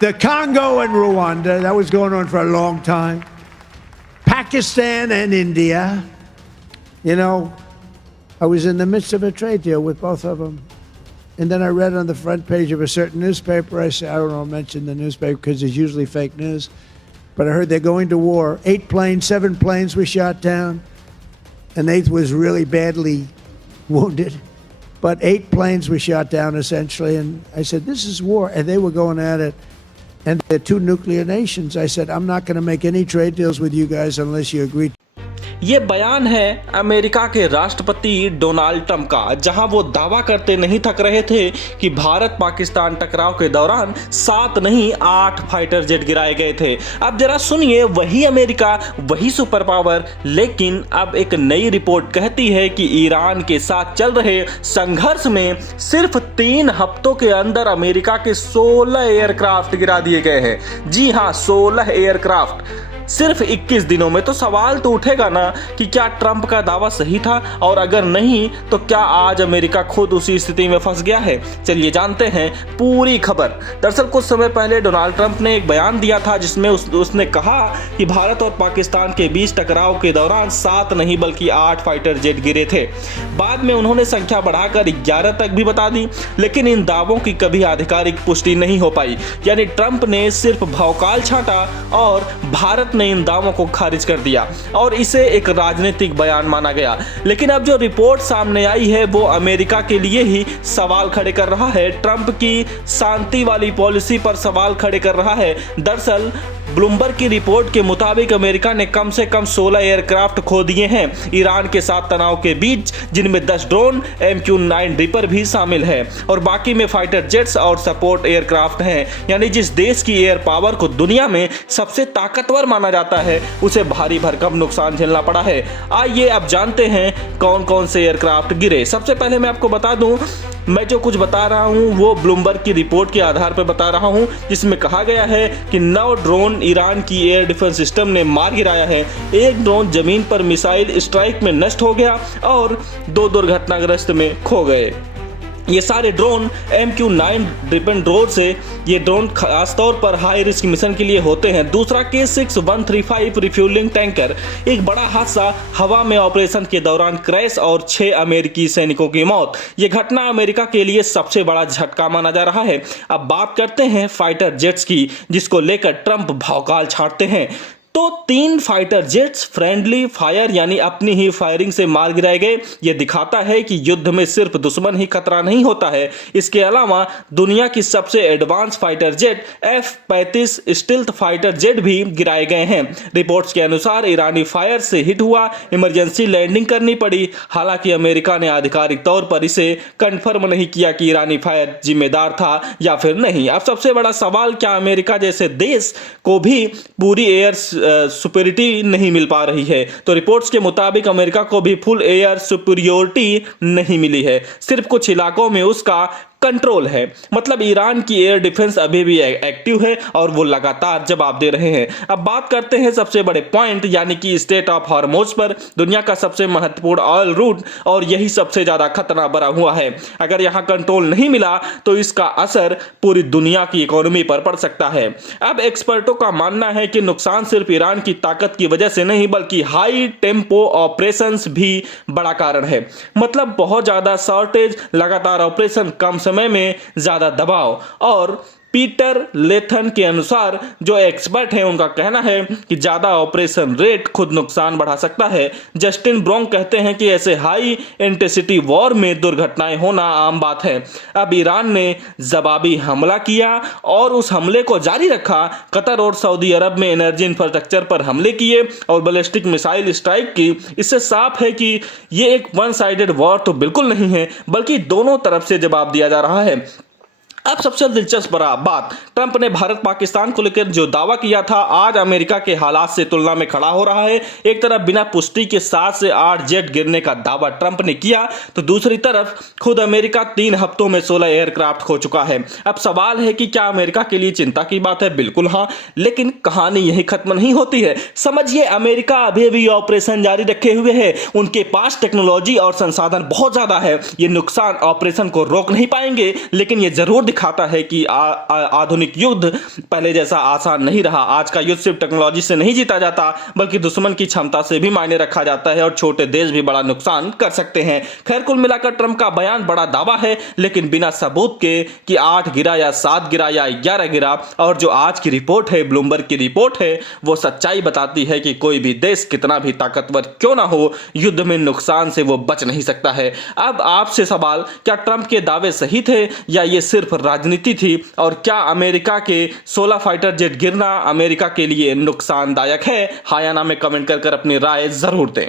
The Congo and Rwanda, that was going on for a long time. Pakistan and India. You know, I was in the midst of a trade deal with both of them. And then I read on the front page of a certain newspaper, I said, I don't know, mention the newspaper because it's usually fake news. But I heard they're going to war. 7 planes were shot down. An 8th was really badly wounded. But 8 planes were shot down essentially. And I said, this is war. And they were going at it. And they're 2 nuclear nations. I said, I'm not going to make any trade deals with you guys unless you agree. ये बयान है America के राष्ट्रपति Donald Trump का, जहां वो दावा करते नहीं थक रहे थे कि भारत पाकिस्तान टकराव के दौरान 7 नहीं 8 फाइटर जेट गिराए गए थे। अब जरा सुनिए, वही अमेरिका, वही सुपर पावर, लेकिन अब एक नई रिपोर्ट कहती है कि ईरान के साथ चल रहे संघर्ष में सिर्फ 3 हफ्तों के अंदर अमेरिका के 16 एयरक्राफ्ट गिरा दिए गए हैं। जी हां, 16 एयरक्राफ्ट सिर्फ 21 दिनों में। तो सवाल तो उठेगा ना कि क्या ट्रंप का दावा सही था, और अगर नहीं तो क्या आज अमेरिका खुद उसी स्थिति में फंस गया है। चलिए जानते हैं पूरी खबर। दरअसल कुछ समय पहले डोनाल्ड ट्रंप ने एक बयान दिया था जिसमें उसने कहा कि भारत और पाकिस्तान के बीच टकराव के दौरान 7 नहीं बल्कि 8 फाइटर जेट गिरे थे। बाद में उन्होंने संख्या बढ़ाकर 11 तक भी बता दी, लेकिन इन दावों की कभी आधिकारिक पुष्टि नहीं हो पाई। यानी ट्रंप ने सिर्फ भौकाल छांटा और भारत ने इन दावों को खारिज कर दिया और इसे एक राजनीतिक बयान माना गया। लेकिन अब जो रिपोर्ट सामने आई है वो अमेरिका के लिए ही सवाल खड़े कर रहा है। ट्रंप की शांति वाली पॉलिसी पर सवाल खड़े कर रहा है। दरअसल ब्लूमबर्ग की रिपोर्ट के मुताबिक अमेरिका ने कम से कम 16 एयरक्राफ्ट खो दिए हैं ईरान के साथ तनाव के बीच, जिनमें 10 ड्रोन MQ-9 रिपर भी शामिल है और बाकी में फाइटर जेट्स और सपोर्ट एयरक्राफ्ट हैं। यानी जिस देश की एयर पावर को दुनिया में सबसे ताकतवर माना जाता है उसे भारी भरकम नुकसान झेलना पड़ा है। आइए अब जानते हैं कौन कौन से एयरक्राफ्ट गिरे। सबसे पहले मैं आपको बता दूं, मैं जो कुछ बता रहा हूं वो ब्लूमबर्ग की रिपोर्ट के आधार पर बता रहा हूं, जिसमें कहा गया है कि 9 ड्रोन ईरान की एयर डिफेंस सिस्टम ने मार गिराया है। 1 ड्रोन जमीन पर मिसाइल स्ट्राइक में नष्ट हो गया और 2 दुर्घटनाग्रस्त में खो गए। ये सारे ड्रोन MQ-9 रिपर ड्रोन से ये ड्रोन खासतौर पर हाई रिस्क मिशन के लिए होते हैं। दूसरा K-6135 रिफ्यूलिंग टैंकर, एक बड़ा हादसा, हवा में ऑपरेशन के दौरान क्रैश और 6 अमेरिकी सैनिकों की मौत। ये घटना अमेरिका के लिए सबसे बड़ा झटका माना जा रहा है। अब बात करते हैं फाइटर जेट्स की, जिसको लेकर ट्रंप भौकाल छाटते हैं। तो 3 फाइटर जेट्स फ्रेंडली फायर यानी अपनी ही फायरिंग से मार गिराए गए। यह दिखाता है कि युद्ध में सिर्फ दुश्मन ही खतरा नहीं होता है, इसके अलावा दुनिया की सबसे advance fighter jet F-35 stealth fighter jet भी गिराए गए हैं। रिपोर्ट्स के अनुसार ईरानी फायर से हिट हुआ, इमरजेंसी लैंडिंग करनी पड़ी। हालांकि अमेरिका ने आधिकारिक तौर पर इसे कंफर्म नहीं किया कि ईरानी फायर जिम्मेदार था या फिर नहीं। अब सबसे बड़ा सवाल, क्या अमेरिका जैसे देश को भी पूरी एयर सुपीरियरिटी नहीं मिल पा रही है? तो रिपोर्ट्स के मुताबिक अमेरिका को भी फुल एयर सुपीरियरिटी नहीं मिली है, सिर्फ कुछ इलाकों में उसका कंट्रोल है। मतलब ईरान की एयर डिफेंस अभी भी एक्टिव है और वो लगातार जवाब दे रहे हैं। अब बात करते हैं सबसे बड़े पॉइंट यानी कि स्ट्रेट ऑफ हॉर्मुज़ पर, दुनिया का सबसे महत्वपूर्ण ऑयल रूट, और यही सबसे ज्यादा खतरा बना हुआ है। अगर यहां कंट्रोल नहीं मिला तो इसका असर पूरी दुनिया की इकोनॉमी पर पड़ सकता है। अब एक्सपर्टों का मानना है कि नुकसान सिर्फ ईरान की ताकत की वजह से नहीं बल्कि हाई टेम्पो ऑपरेशंस भी बड़ा कारण है। मतलब बहुत ज्यादा शॉर्टेज, लगातार ऑपरेशन, कम समय में ज्यादा दबाव। और पीटर लेथन के अनुसार, जो एक्सपर्ट हैं, उनका कहना है कि ज्यादा ऑपरेशन रेट खुद नुकसान बढ़ा सकता है। जस्टिन ब्रोंग कहते हैं कि ऐसे हाई इंटेंसिटी वॉर में दुर्घटनाएं होना आम बात है। अब ईरान ने जवाबी हमला किया और उस हमले को जारी रखा। कतर और सऊदी अरब में एनर्जी इंफ्रास्ट्रक्चर पर हमले किए और बैलिस्टिक मिसाइल स्ट्राइक की। इससे साफ है कि ये एक वन साइडेड वॉर तो बिल्कुल नहीं है, बल्कि दोनों तरफ से जवाब दिया जा रहा है। अब सबसे दिलचस्प बात, ट्रंप ने भारत पाकिस्तान को लेकर जो दावा किया था आज अमेरिका के हालात से तुलना में खड़ा हो रहा है। एक तरफ बिना पुष्टि के 7 से 8 जेट गिरने का दावा ट्रंप ने किया, तो दूसरी तरफ खुद अमेरिका 3 हफ्तों में 16 एयरक्राफ्ट खो चुका है। अब सवाल है कि क्या अमेरिका के लिए चिंता की बात है? बिल्कुल हाँ, लेकिन कहानी यही खत्म नहीं होती है। समझिए, अमेरिका अभी भी ऑपरेशन जारी रखे हुए है। उनके पास टेक्नोलॉजी और संसाधन बहुत ज्यादा है। ये नुकसान ऑपरेशन को रोक नहीं पाएंगे, लेकिन ये जरूर दिखाता है कि आधुनिक युद्ध पहले जैसा आसान नहीं रहा। आज का युद्ध सिर्फ टेक्नोलॉजी से नहीं जीता जाता, बल्कि दुश्मन की क्षमता से भी मायने रखा जाता है और छोटे देश भी बड़ा नुकसान कर सकते हैं। खैर, कुल मिलाकर ट्रंप का बयान बड़ा दावा है, लेकिन बिना सबूत के कि 8 गिरा या 7 गिरा या 11 गिरा। और जो आज की रिपोर्ट है, ब्लूमबर्ग की रिपोर्ट है, वो सच्चाई बताती है कि कोई भी देश कितना भी ताकतवर क्यों ना हो, युद्ध में नुकसान से वो बच नहीं सकता है। अब आपसे सवाल, क्या ट्रंप के दावे सही थे या ये सिर्फ राजनीति थी? और क्या अमेरिका के 16 फाइटर जेट गिरना अमेरिका के लिए नुकसानदायक है? हाँ या ना में कमेंट कर अपनी राय जरूर दें।